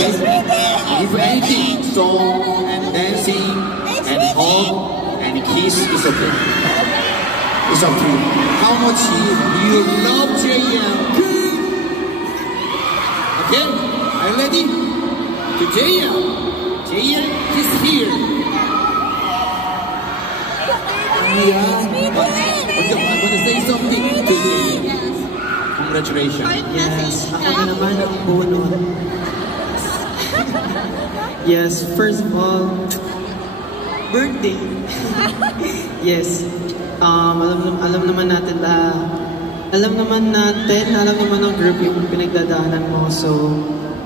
okay? If anything, song and dancing and hug and kiss is okay. It's up to you. How much you love JM? Okay? Are you ready? To JM. JM is here. I want to say something to JM. Congratulations. Yes, ako na naman ang bunot. Yes, first of all, birthday. Yes, alam naman natin alam naman ng group yung pinagdadaanan mo. So,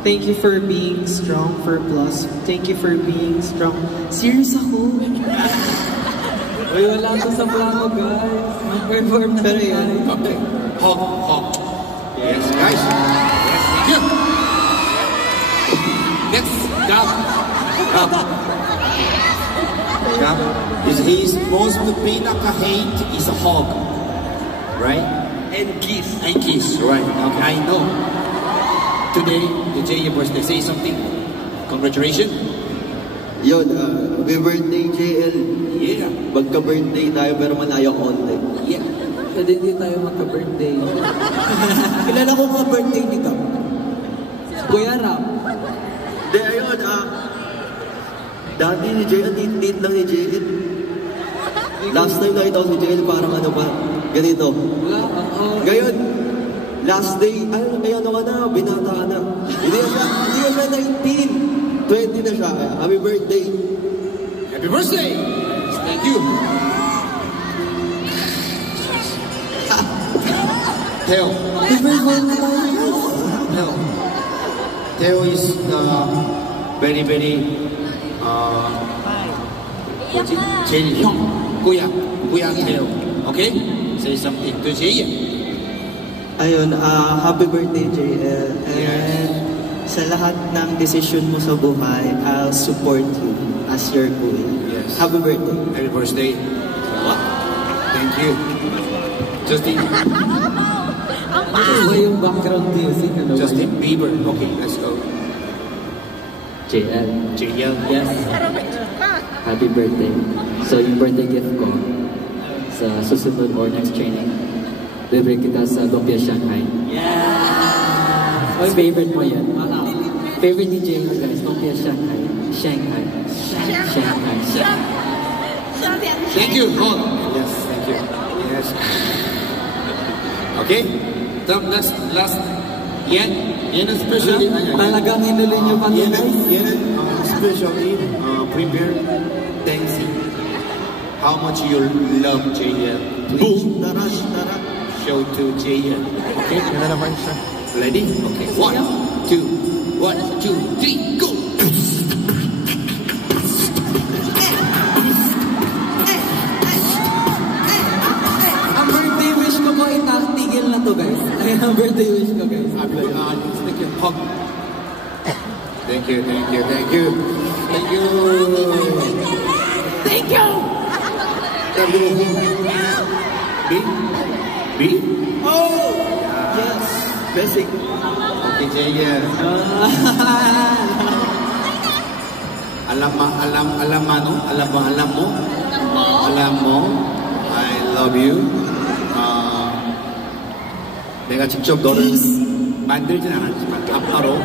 thank you for being strong for Plus. Thank you for being strong. Serious ako. Uy, wala ko sa plano, guys. Mag-perform na. Pero yun. Okay. Hug. Yes, guys. Thank you. Next, Gab. His most pinaka-hate is a hug. Right? And kiss. And kiss, right. Okay, I know. Today, the JM birthday. Say something. Congratulations. Yun, happy birthday, JL. Yeah. Magka-birthday tayo pero malayo konti. Yeah. Pwede hindi tayo magka-birthday. Kilala ko mga birthday ni Gab. Kuya Ram. Hindi, ayun, dati ni JL, tit lang ni JL. Last time nakita ko si JL, parang ano ba, ganito. Wala, Ngayon, last day, kaya ano ka na, binata ka na. Hindi ka siya 19. 20 na siya. Happy birthday. Happy birthday. Thank you. Theo. Theo is very 제일 형 꾸야 Theo. Okay? Say something to Jay. Ayun, happy birthday, JL. And sa lahat ng decision mo sa buhay, I'll support you as your kuya. Yes. Happy birthday. Happy birthday. Thank you. Justin. Ito yung background music. Ano Justin Bieber. Okay, let's go. JL. Yes. Happy birthday. So yung birthday gift ko sa susunod or next training, libre kita sa Lumpia Shanghai. Yeah! Favorite mo yan. Favorite ni JL guys, Lumpia Shanghai. Shanghai. Thank you. Hold. Yes, thank you. Yes. Okay. The last. Yan especially. Talagang inuloy niyo pa ito, guys. Yan especially prepare dancing. How much you love JL? Please. Show to JL. Okay. Ready? Okay. 1, 2, 3, go. Ang birthday wish ko po tigil na to, guys. Ayan ang birthday wish ko, guys. Thank you. Hug. Thank you. B? Oh! Yes. Basic. Okay, JL. Alam mo, I love you. 내가 직접 너를 만들진 않았지만 아빠로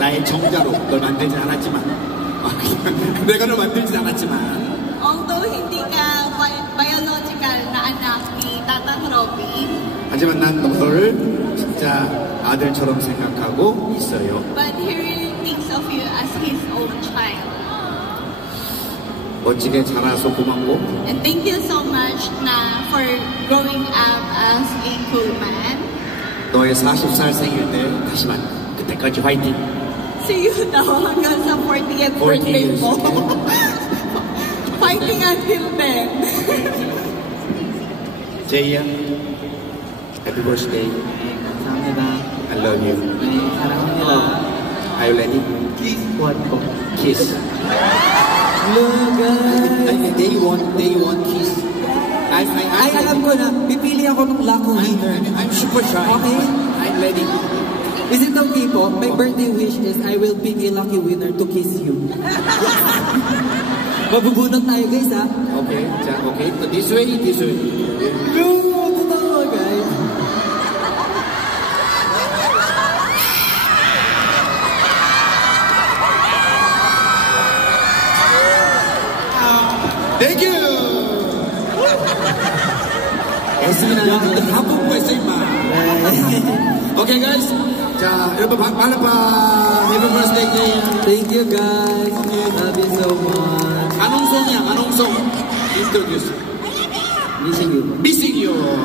나의 정자로 널 만들진 않았지만 내가 널 만들진 않았지만 Although hindi ka biological na anak ni Tata Robby, 하지만 난 너를 진짜 아들처럼 생각하고 있어요. but he really thinks of you as his own child. 멋지게 자라서 고맙고 And thank you so much for growing up as a cool man. 너의 40살 생일 때 다시 만나. 그때까지 화이팅. See you daw hanggang sa 40th 40 birthday years. mo. Fighting until then. 제이야, happy birthday. 감사합니다. I love you. 사랑합니다. Are you ready? What po? Kiss. Look, guys. They want kiss. Ay, alam ko na. Pipili ako ng luck winner. I'm super shy. Okay. I'm ready. Is it okay po? My birthday wish is I will pick a lucky winner to kiss you. Mabubunot tayo guys ha? Okay, okay. This way, this way. No, totoo guys. Thank you! 한국 question ma. Okay guys. 자, 여러분 많은 happy birthday day. Thank you guys. Love you so much. 안홍송이야, 안홍송. Introduce. Missing you. Missing you.